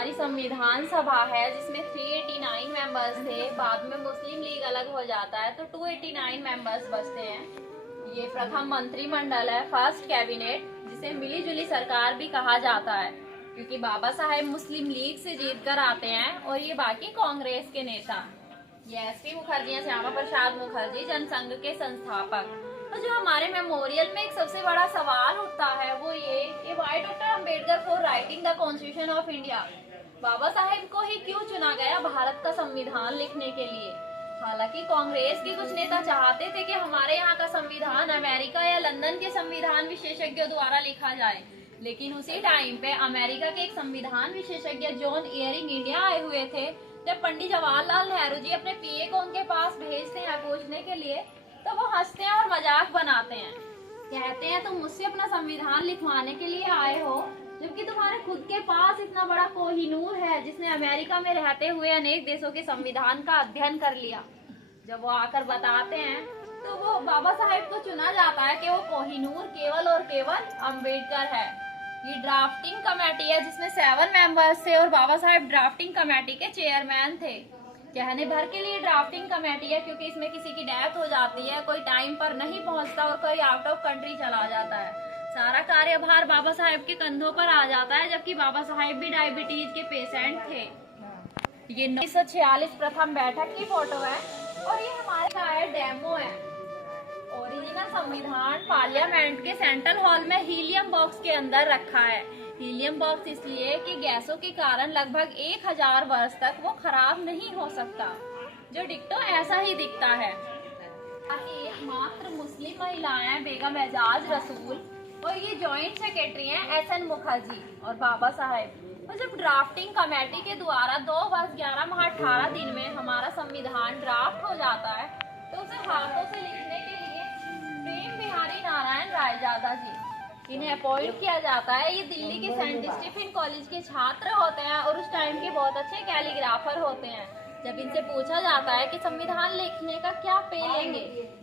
हमारी संविधान सभा है जिसमें 389 मेंबर्स थे, बाद में मुस्लिम लीग अलग हो जाता है तो 289 मेंबर्स बचते हैं। ये प्रथम मंत्रिमंडल है, फर्स्ट कैबिनेट, जिसे मिली जुली सरकार भी कहा जाता है क्योंकि बाबा साहेब मुस्लिम लीग से जीत कर आते हैं और ये बाकी कांग्रेस के नेता। ये एसपी मुखर्जी हैं, श्यामा प्रसाद मुखर्जी, जनसंघ के संस्थापक। तो जो हमारे मेमोरियल में एक सबसे बड़ा सवाल उठता है वो ये why doctor Ambedkar for writing the constitution of India, Baba Saheb को ही क्यों चुना गया भारत का संविधान लिखने के लिए। हालांकि कांग्रेस के कुछ नेता चाहते थे कि हमारे यहाँ का संविधान अमेरिका या लंदन के संविधान विशेषज्ञों द्वारा लिखा जाए, लेकिन उसी टाइम पे अमेरिका के एक संविधान विशेषज्ञ जॉन इयरिंग इंडिया आए हुए थे। जब पंडित जवाहरलाल नेहरू जी अपने पीए को उनके पास भेजते हैं पूछने के लिए तो वो हंसते हैं और मजाक बनाते हैं, कहते हैं तुम मुझसे अपना संविधान लिखवाने के लिए आए हो जबकि तुम्हारे खुद के पास इतना बड़ा कोहिनूर है जिसने अमेरिका में रहते हुए अनेक देशों के संविधान का अध्ययन कर लिया। जब वो आकर बताते हैं तो वो बाबा साहेब को चुना जाता है कि वो कोहिनूर केवल और केवल अम्बेडकर है। ये ड्राफ्टिंग कमेटी है जिसमें 7 मेंबर्स थे और बाबा साहेब ड्राफ्टिंग कमेटी के चेयरमैन थे। कहने भर के लिए ड्राफ्टिंग कमेटी है क्योंकि इसमें किसी की डेथ हो जाती है, कोई टाइम पर नहीं पहुंचता और कोई आउट ऑफ कंट्री चला जाता है, सारा कार्यभार बाबा साहेब के कंधों पर आ जाता है, जबकि बाबा साहेब भी डायबिटीज के पेशेंट थे। ये 1946 प्रथम बैठक की फोटो है और ये हमारे का डेमो है। ओरिजिनल संविधान पार्लियामेंट के सेंट्रल हॉल में हीलियम बॉक्स के अंदर रखा है। हीलियम बॉक्स इसलिए कि गैसों के कारण लगभग 1000 वर्ष तक वो खराब नहीं हो सकता, जो डिक्टो ऐसा ही दिखता है। एकमात्र मुस्लिम महिलाएं बेगम एजाज रसूल और ये जॉइंट सेक्रेटरी हैं एसएन मुखर्जी और बाबा साहेब। और जब ड्राफ्टिंग कमेटी के द्वारा 2 वर्ष 11 माह 18 दिन में हमारा संविधान ड्राफ्ट हो जाता है तो उसे हाथों से लिखने के लिए प्रेम बिहारी नारायण रायजादा जी इन्हें अपॉइंट किया जाता है। ये दिल्ली के सेंट स्टीफन कॉलेज के छात्र होते हैं और उस टाइम के बहुत अच्छे कैलीग्राफर होते हैं। जब इनसे पूछा जाता है कि संविधान लिखने का क्या पे लेंगे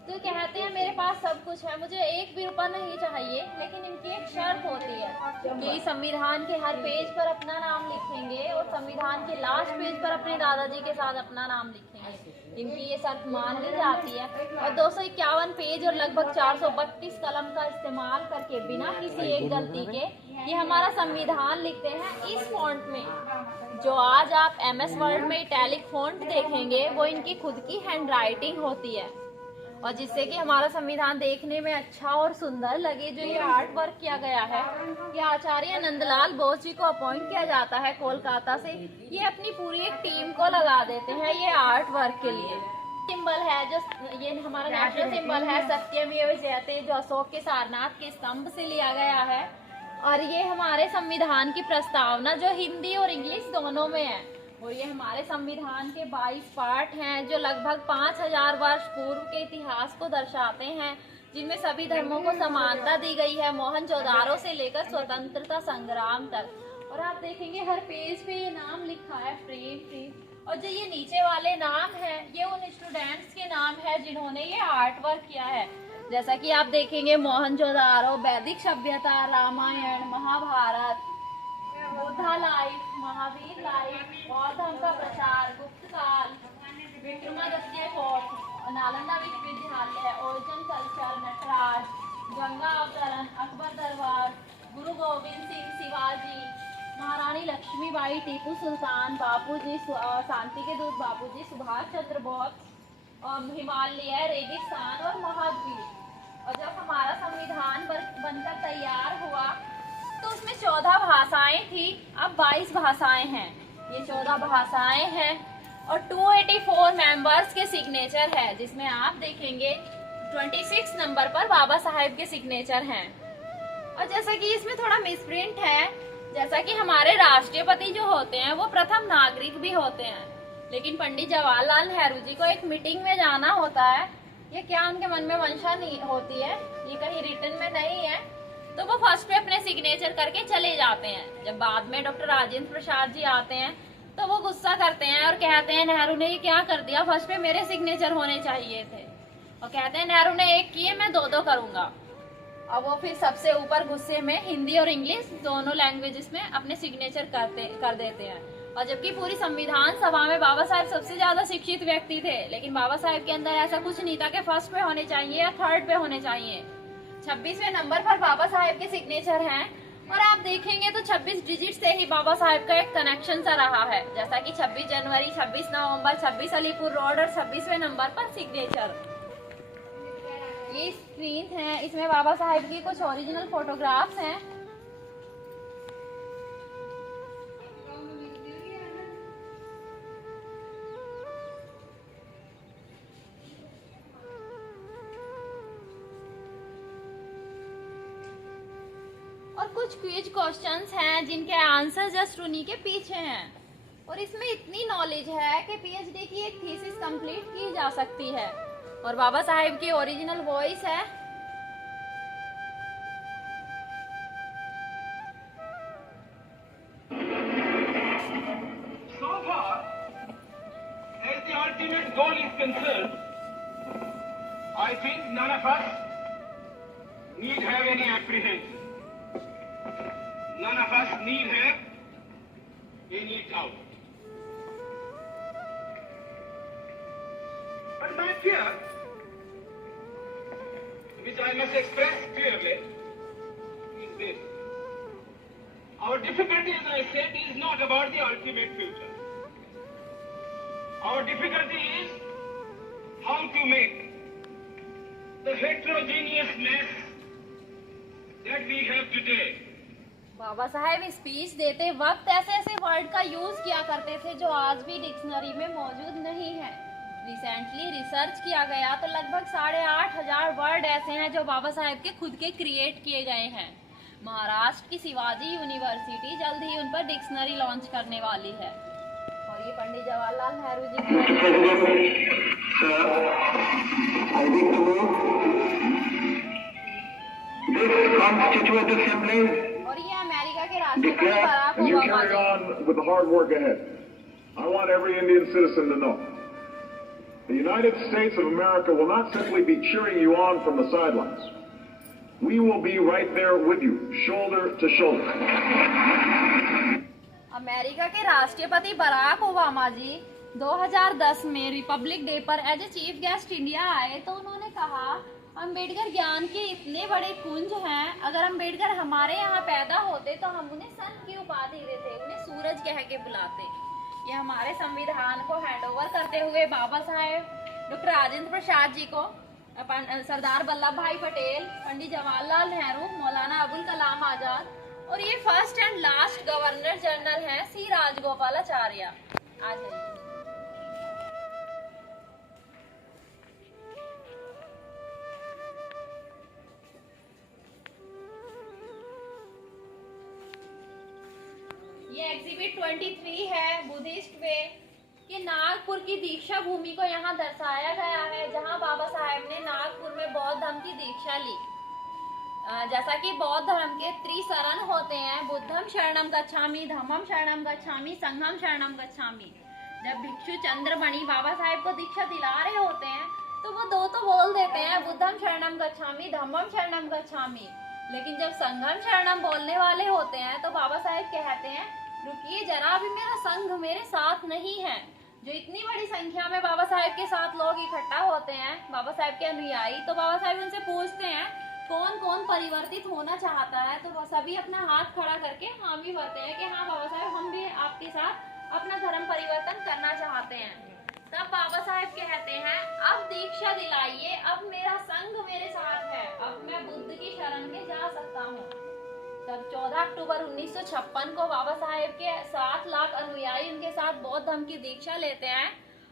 तो कहते हैं मेरे पास सब कुछ है, मुझे एक भी रुपया नहीं चाहिए, लेकिन इनकी एक शर्त होती है कि संविधान के हर पेज पर अपना नाम लिखेंगे और संविधान के लास्ट पेज पर अपने दादाजी के साथ अपना नाम लिखेंगे। इनकी ये शर्त मान ली जाती है और 251 पेज और लगभग 432 कलम का इस्तेमाल करके बिना किसी एक गलती के ये हमारा संविधान लिखते हैं इस फॉन्ट में। जो आज आप MS वर्ड में इटैलिक फॉन्ट देखेंगे वो इनकी खुद की हैंड राइटिंग होती है और जिससे कि हमारा संविधान देखने में अच्छा और सुंदर लगे। जो ये आर्ट वर्क किया गया है ये आचार्य नंदलाल बोस जी को अपॉइंट किया जाता है कोलकाता से। ये अपनी पूरी एक टीम को लगा देते हैं ये आर्ट वर्क के लिए। सिंबल है जो ये हमारा नेशनल सिंबल है सत्यमेव जयते, जो अशोक के सारनाथ के स्तंभ से लिया गया है। और ये हमारे संविधान की प्रस्तावना जो हिंदी और इंग्लिश दोनों में है और ये हमारे संविधान के 22 पार्ट हैं जो लगभग 5000 वर्ष पूर्व के इतिहास को दर्शाते हैं, जिनमें सभी धर्मों को समानता दी गई है, मोहनजोदारो से लेकर स्वतंत्रता संग्राम तक। और आप देखेंगे हर पेज पे ये नाम लिखा है प्रेम। और जो ये नीचे वाले नाम है ये उन स्टूडेंट्स के नाम है जिन्होंने ये आर्ट वर्क किया है। जैसा कि आप देखेंगे मोहनजोदारो, वैदिक सभ्यता, रामायण, महाभारत, बुद्धा लाइफ, महावीर लाइफ, बौद्ध धर्म का प्रचार, गुप्त काल, विक्रमादित्य फोर्ट, नालंदा विश्वविद्यालय, ओरिजिन कल्चर, नटराज, गंगा अवतरण, अकबर दरबार, गुरु गोविंद सिंह, शिवाजी, महारानी लक्ष्मीबाई, टीपू सुल्तान, बापूजी, शांति के दूत बापूजी, सुभाष चंद्र बोस और हिमालय, रेगिस्तान और महाद्वीप। और जब हमारा संविधान बनकर तैयार हुआ तो उसमें 14 भाषाएं थी, अब 22 भाषाएं हैं। ये 14 भाषाएं हैं और 284 मेंबर्स के सिग्नेचर है, जिसमें आप देखेंगे 26 नंबर पर बाबा साहेब के सिग्नेचर हैं। और जैसा कि इसमें थोड़ा मिसप्रिंट है, जैसा कि हमारे राष्ट्रपति जो होते हैं वो प्रथम नागरिक भी होते हैं, लेकिन पंडित जवाहरलाल नेहरू जी को एक मीटिंग में जाना होता है। ये क्या उनके मन में मंशा नहीं होती है, ये कहीं रिटर्न में नहीं है, तो वो फर्स्ट पे अपने सिग्नेचर करके चले जाते हैं। जब बाद में डॉक्टर राजेंद्र प्रसाद जी आते हैं तो वो गुस्सा करते हैं और कहते हैं नेहरू ने ये क्या कर दिया, फर्स्ट पे मेरे सिग्नेचर होने चाहिए थे। और कहते हैं नेहरू ने एक किए, मैं 2-2 करूंगा। अब वो फिर सबसे ऊपर गुस्से में हिंदी और इंग्लिश दोनों लैंग्वेजेस में अपने सिग्नेचर कर देते हैं। और जबकि पूरी संविधान सभा में बाबा साहेब सबसे ज्यादा शिक्षित व्यक्ति थे, लेकिन बाबा साहेब के अंदर ऐसा कुछ नहीं था कि फर्स्ट पे होने चाहिए या थर्ड पे होने चाहिए। 26वें नंबर पर बाबा साहेब के सिग्नेचर हैं और आप देखेंगे तो 26 डिजिट से ही बाबा साहेब का एक कनेक्शन सा रहा है, जैसा कि 26 जनवरी, 26 नवंबर, 26 अलीपुर रोड और 26वें नंबर पर सिग्नेचर। ये स्क्रीन है, इसमें बाबा साहेब की कुछ ओरिजिनल फोटोग्राफ्स हैं। और कुछ क्विज क्वेश्चंस हैं जिनके आंसर जस्ट उन्हीं के पीछे हैं। और इसमें इतनी नॉलेज है कि पीएचडी की एक थीसिस कंप्लीट की जा सकती है। और बाबा साहेब की ओरिजिनल वॉइस है। So far, as the ultimate goal is concerned, I think none of us need have any apprehension. None of us need have any doubt. But my fear, which I must express clearly, is this. Our difficulty, as I said, is not about the ultimate future. Our difficulty is how to make the heterogeneous mess that we have today. Baba Saheb speech देते वक्त ऐसे ऐसे word का use किया करते थे जो आज भी डिक्शनरी में मौजूद नहीं है। रिसेंटली रिसर्च किया गया तो लगभग 8,500 वर्ड ऐसे हैं जो बाबा साहेब के खुद के क्रिएट किए गए हैं। महाराष्ट्र की शिवाजी यूनिवर्सिटी जल्द ही उन पर डिक्शनरी लॉन्च करने वाली है। और ये पंडित जवाहरलाल नेहरू जी और ये अमेरिका के राष्ट्रपति Barack Obama ji. The United States of America will not simply be cheering you on from the sidelines. We will be right there with you, shoulder to shoulder. America के राष्ट्रपति बराक ओबामा जी 2010 में republic day पर as a chief guest India आए तो उन्होंने कहा, अंबेडकर ज्ञान के इतने बड़े कुंज हैं, अगर अंबेडकर हमारे यहाँ पैदा होते तो हम उन्हें सन की उपाधि देते, उन्हें सूरज कह के बुलाते। ये हमारे संविधान को हैंडओवर करते हुए बाबा साहेब डॉक्टर राजेंद्र प्रसाद जी को, सरदार वल्लभ भाई पटेल, पंडित जवाहरलाल नेहरू, मौलाना अबुल कलाम आजाद और ये first and last governor general हैं सी राजगोपालाचार्य। आ जाइए। ये एग्जिबिट 23 है बुद्धिस्ट वे कि नागपुर की दीक्षा भूमि को यहाँ दर्शाया गया है, जहाँ बाबा साहेब ने नागपुर में बौद्ध धर्म की दीक्षा ली। जैसा कि बौद्ध धर्म के त्रिशरण होते हैं, बुद्धम शरणम गच्छामि, धम्मम शरणम गच्छामि, संघम शरणम गच्छामि। जब भिक्षु चंद्रमणि बाबा साहेब को दीक्षा दिला रहे होते हैं तो वो दो तो बोल देते हैं, बुद्धम शरणम गच्छामि, धम्मम शरणम गच्छामि। लेकिन जब संघम शरणम बोलने वाले होते हैं तो बाबा साहेब कहते हैं, रुकिए जरा, अभी मेरा संघ मेरे साथ नहीं है। जो इतनी बड़ी संख्या में बाबा साहेब के साथ लोग इकट्ठा होते हैं, बाबा साहेब के अनुयायी, तो बाबा साहेब उनसे पूछते हैं कौन कौन परिवर्तित होना चाहता है, तो वो सभी अपना हाथ खड़ा करके हामी भरते हैं कि हाँ बाबा साहेब, हम भी आपके साथ अपना धर्म परिवर्तन करना चाहते हैं। तब बाबा साहेब कहते हैं, अब दीक्षा दिलाइए, अब मेरा संघ मेरे साथ है, अब मैं बुद्ध की शरण में जा सकता हूँ। तब 14 अक्टूबर 1956 को बाबा साहेब के 7 लाख अनुयायी उनके साथ बौद्ध धर्म की दीक्षा लेते हैं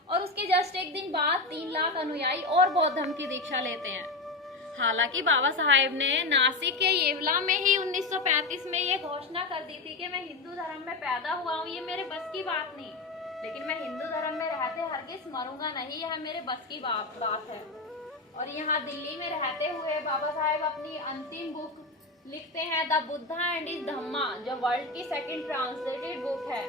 और उसके जस्ट एक दिन बाद 3 लाख अनुयायी और बौद्ध धर्म की दीक्षा लेते हैं। हालांकि बाबा साहेब ने नासिक के येवला में ही 1935 में ये घोषणा कर दी थी कि मैं हिंदू धर्म में पैदा हुआ हूँ, ये मेरे बस की बात नहीं, लेकिन मैं हिंदू धर्म में रहते हरगिज मरूंगा नहीं, यह मेरे बस की बात है। और यहाँ दिल्ली में रहते हुए बाबा साहेब अपनी अंतिम बुक लिखते हैं, the Buddha and is Dhamma, जो वर्ल्ड की सेकंड ट्रांसलेटेड बुक है।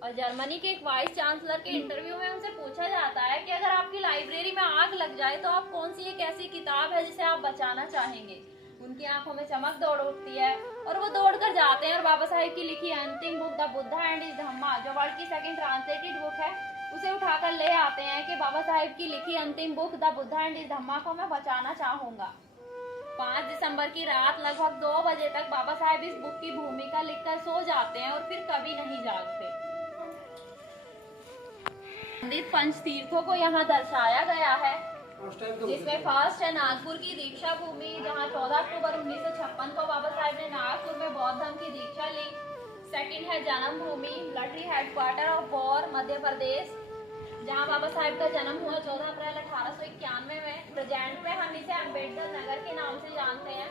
और जर्मनी के एक वाइस चांसलर के इंटरव्यू में उनसे पूछा जाता है कि अगर आपकी लाइब्रेरी में आग लग जाए तो आप कौन सी एक ऐसी किताब है जिसे आप बचाना चाहेंगे। उनकी आंखों में चमक दौड़ उठती है और वो दौड़ कर जाते हैं और बाबा साहेब की लिखी अंतिम book the Buddha and is Dhamma, जो वर्ल्ड की सेकंड ट्रांसलेटेड बुक है, उसे उठाकर ले आते हैं कि बाबा साहेब की लिखी अंतिम book the Buddha and is Dhamma को मैं बचाना चाहूंगा। 5 दिसंबर की रात लगभग 2 बजे तक बाबा साहेब इस बुक की भूमिका लिखकर सो जाते हैं और फिर कभी नहीं जागते। पंच तीर्थों को यहाँ दर्शाया गया है, जिसमें फर्स्ट है नागपुर की दीक्षा भूमि, जहाँ 14 अक्टूबर 1956 को बाबा साहेब ने नागपुर में बौद्ध धर्म की दीक्षा ली। सेकंड है जन्म भूमि, military headquarter of war Madhya Pradesh, जहाँ बाबा साहेब का जन्म हुआ 14 अप्रैल 1891 में। प्रेजेंट में हम इसे अम्बेडकर नगर के नाम से जानते हैं।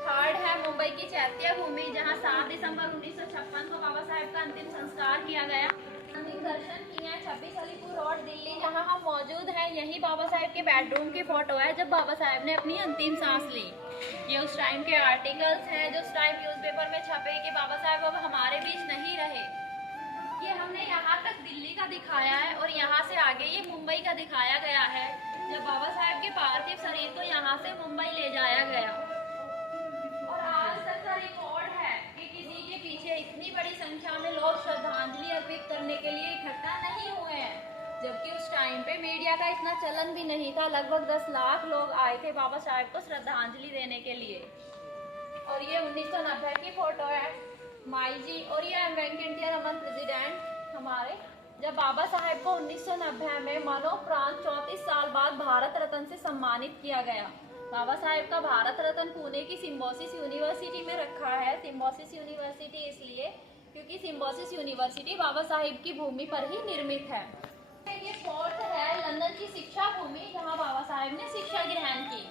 थर्ड है मुंबई की चैत्य भूमि, जहाँ 7 दिसंबर 1956 को बाबा साहेब का अंतिम संस्कार किया गया। अंतिम दर्शन किए हैं 26 अलीपुर रोड दिल्ली, जहाँ हम मौजूद हैं। यही बाबा साहेब के बेडरूम की फोटो है जब बाबा साहेब ने अपनी अंतिम सांस ली। ये उस टाइम के आर्टिकल्स हैं जो उस टाइम न्यूज़पेपर में छपे कि बाबा साहेब अब हमारे बीच नहीं रहे। ये हमने यहाँ तक दिल्ली का दिखाया है और यहाँ से आगे ये मुंबई का दिखाया गया है, जब बाबा साहेब के पार्थिव शरीर को यहाँ से मुंबई ले जाया गया। और आज तक का रिकॉर्ड है कि किसी के पीछे इतनी बड़ी संख्या में लोग श्रद्धांजलि अर्पित करने के लिए इकट्ठा नहीं हुए हैं, जबकि उस टाइम पे मीडिया का इतना चलन भी नहीं था। लगभग 10 लाख लोग आए थे बाबा साहेब को श्रद्धांजलि देने के लिए। और ये 1990 की फोटो है माई जी, और ये वेंकटेश्वर रमन प्रेसिडेंट हमारे, जब बाबा साहेब को 1990 में मनोप्राण 34 साल बाद भारत रत्न से सम्मानित किया गया। बाबा साहेब का भारत रत्न पुणे की सिम्बोसिस यूनिवर्सिटी में रखा है। सिम्बोसिस यूनिवर्सिटी इसलिए क्योंकि सिम्बोसिस यूनिवर्सिटी बाबा साहेब की भूमि पर ही निर्मित है। ये फोर्थ है लंदन की शिक्षा भूमि, जहाँ बाबा साहेब ने शिक्षा ग्रहण की।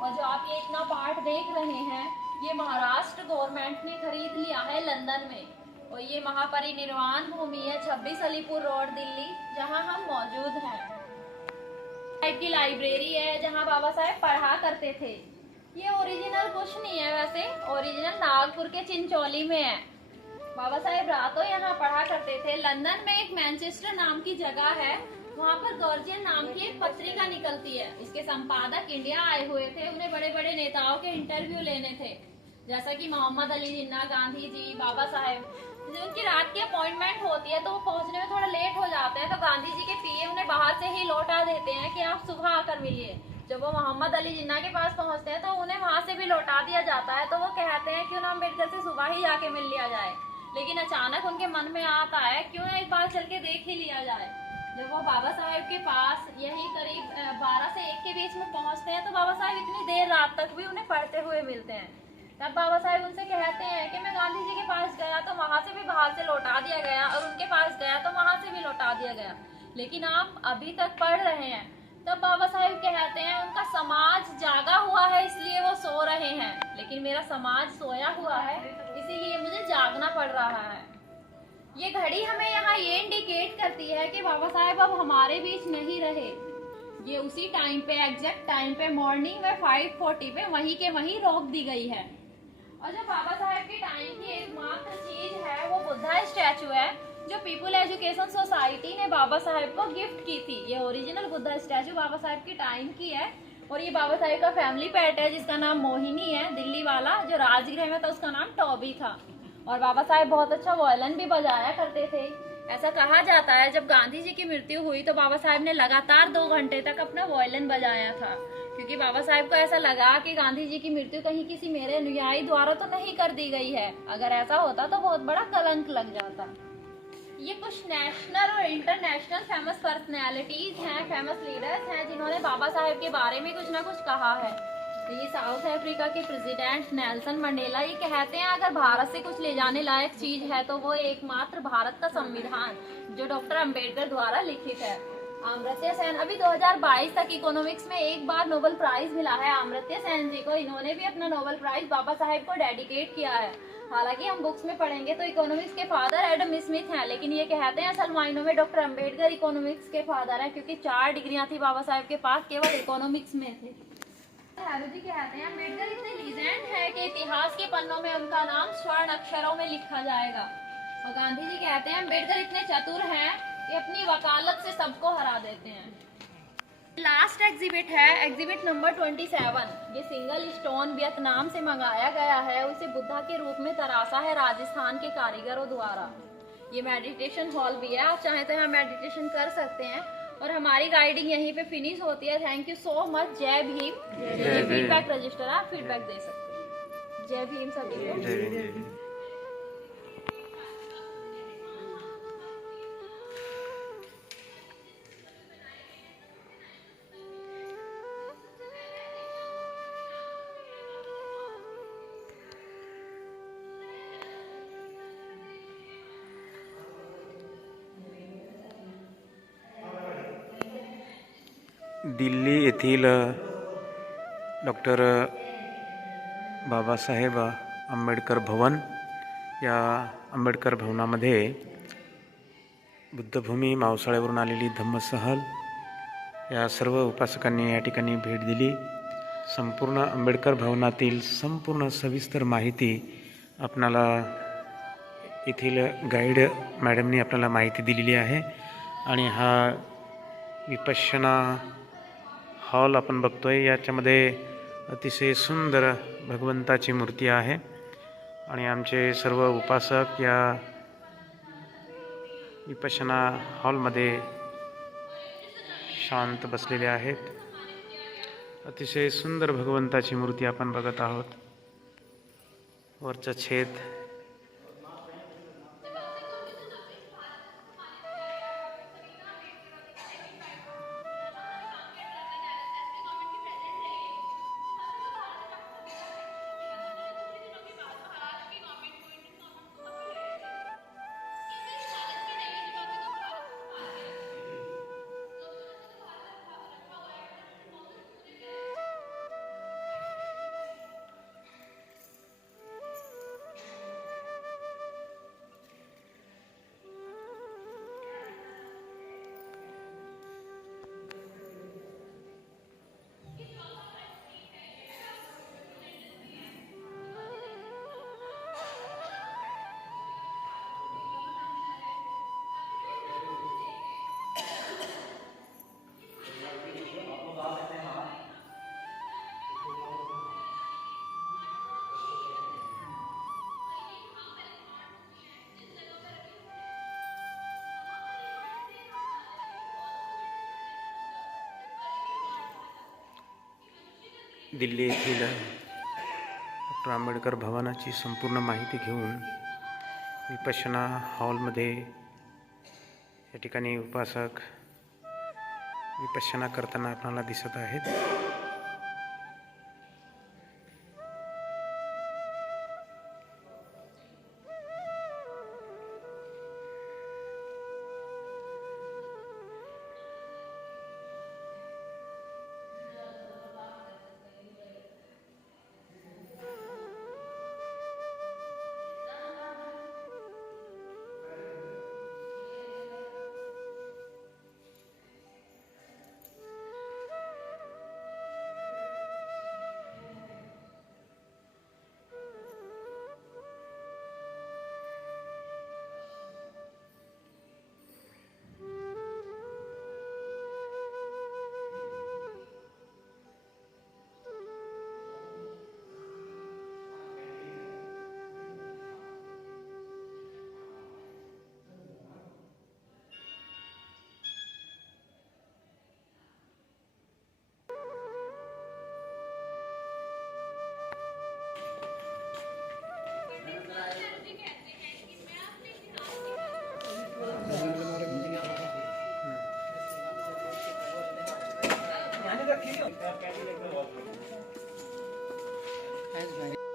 और जो आप ये इतना पार्ट देख रहे हैं, ये महाराष्ट्र गवर्नमेंट ने खरीद लिया है लंदन में। और ये महापरिनिर्वाण भूमि है 26 अलीपुर रोड दिल्ली, जहाँ हम मौजूद हैं। साहेब की लाइब्रेरी है जहाँ बाबा साहेब पढ़ा करते थे। ये ओरिजिनल कुछ नहीं है, वैसे ओरिजिनल नागपुर के चिंचोली में है। बाबा साहेब रातों यहाँ पढ़ा करते थे। लंदन में एक मैनचेस्टर नाम की जगह है, वहाँ पर गार्जियन नाम की एक पत्रिका निकलती है। इसके संपादक इंडिया आए हुए थे, उन्हें बड़े बड़े नेताओं के इंटरव्यू लेने थे, जैसा कि मोहम्मद अली जिन्ना, गांधी जी, बाबा साहेब। जब उनकी रात की अपॉइंटमेंट होती है तो वो पहुंचने में थोड़ा लेट हो जाते हैं, तो गांधी जी के पीए उन्हें बाहर से ही लौटा देते हैं कि आप सुबह आकर मिलिए। जब वो मोहम्मद अली जिन्ना के पास पहुंचते हैं तो उन्हें वहां से भी लौटा दिया जाता है। तो वो कहते हैं क्यों ना अम्बेडकर से सुबह ही जाके मिल लिया जाए, लेकिन अचानक उनके मन में आता है क्यों ना एक बार चल के देख ही लिया जाए। जब वो बाबा साहेब के पास यही करीब 12 से 1 के बीच में पहुंचते हैं, तो बाबा साहेब इतनी देर रात तक भी उन्हें पढ़ते हुए मिलते हैं। तब बाबा साहेब उनसे कहते हैं कि मैं गांधी जी के पास गया तो वहां से भी बाहर से लौटा दिया गया, और उनके पास गया तो वहां से भी लौटा दिया गया, लेकिन आप अभी तक पढ़ रहे हैं। तब बाबा साहेब कहते हैं उनका समाज जागा हुआ है इसलिए वो सो रहे हैं, लेकिन मेरा समाज सोया हुआ है इसीलिए मुझे जागना पड़ रहा है। ये घड़ी हमें यहाँ ये इंडिकेट करती है कि बाबा साहेब अब हमारे बीच नहीं रहे। ये उसी टाइम पे, एग्जैक्ट टाइम पे, मॉर्निंग में 5:40 पे वहीं के वहीं रोक दी गई है। और जो बाबा साहेब के टाइम की एकमात्र चीज है वो बुद्धा स्टैचू है, जो पीपुल एजुकेशन सोसाइटी ने बाबा साहेब को गिफ्ट की थी। ये ओरिजिनल बुद्धा स्टैचू बाबा साहेब की टाइम की है। और ये बाबा साहेब का फैमिली पेट है जिसका नाम मोहिनी है, दिल्ली वाला। जो राजगृह में था उसका नाम टॉबी था। और बाबा साहेब बहुत अच्छा वायलिन भी बजाया करते थे। ऐसा कहा जाता है जब गांधी जी की मृत्यु हुई तो बाबा साहेब ने लगातार 2 घंटे तक अपना वायलिन बजाया था, क्योंकि बाबा साहेब को ऐसा लगा कि गांधी जी की मृत्यु कहीं किसी मेरे अनुयायी द्वारा तो नहीं कर दी गई है। अगर ऐसा होता तो बहुत बड़ा कलंक लग जाता। ये कुछ नेशनल और इंटरनेशनल फेमस पर्सनैलिटीज हैं, फेमस लीडर्स हैं जिन्होंने बाबा साहेब के बारे में कुछ ना कुछ कहा है। ये साउथ अफ्रीका के प्रेसिडेंट नेल्सन मंडेला ये कहते हैं अगर भारत से कुछ ले जाने लायक चीज है तो वो एकमात्र भारत का संविधान, जो डॉक्टर अंबेडकर द्वारा लिखित है। अमर्त्य सेन, अभी 2022 तक इकोनॉमिक्स में 1 बार नोबेल प्राइज मिला है अमर्त्य सेन जी को। इन्होंने भी अपना नोबेल प्राइज बाबा साहेब को डेडिकेट किया है। हालांकि हम बुक्स में पढ़ेंगे तो इकोनॉमिक्स के फादर एडम स्मिथ हैं, लेकिन ये कहते हैं असल मायनों में डॉक्टर अंबेडकर इकोनॉमिक्स के फादर हैं, क्योंकि 4 डिग्रियां थी बाबा साहेब के पास, केवल इकोनॉमिक्स में थे। नेहरू जी कहते हैं अम्बेडकर इतने लीजेंड है कि इतिहास के पन्नों में उनका नाम स्वर्ण अक्षरों में लिखा जाएगा। और गांधी जी कहते हैं अम्बेडकर इतने चतुर हैं कि अपनी वकालत से सबको हरा देते हैं। लास्ट एग्जिबिट है एग्जिबिट नंबर 27। ये सिंगल स्टोन वियतनाम से मंगाया गया है, उसे बुद्धा के रूप में तराशा है राजस्थान के कारीगरों द्वारा। ये मेडिटेशन हॉल भी है, आप चाहें तो यहाँ मेडिटेशन कर सकते हैं। और हमारी गाइडिंग यहीं पे फिनिश होती है। Thank you so much. जय भीम। ये फीडबैक रजिस्टर है, आप फीडबैक दे सकते हैं। जय भीम सभी को। दिल्ली येथील डॉक्टर बाबासाहेब आंबेडकर भवन या आंबेडकर भवनामध्ये बुद्धभूमी मावसाळ्यावरून आलेली धम्मसहल या सर्व उपासकांनी या ठिकाणी भेट दिली। संपूर्ण आंबेडकर भवनातील संपूर्ण सविस्तर माहिती आपणाला येथील गाईड मॅडमनी आपल्याला माहिती दिलेली आहे। आणि हा विपश्यना हॉल आपण बघतोय, याच्यामध्ये अतिशय सुंदर भगवंताची मूर्ती आहे आणि आमचे सर्व उपासक या विपश्यना हॉलमध्ये शांत बसलेले आहेत। अतिशय सुंदर भगवंताची मूर्ती आपण बघत आहोत। वरचा छेद दिल्ली येथील डॉक्टर आंबेडकर भवनाची संपूर्ण माहिती घेऊन विपश्यना हॉलमध्ये या ठिकाणी उपासक विपश्यना करताना आपल्याला दिसत आहेत। That's right.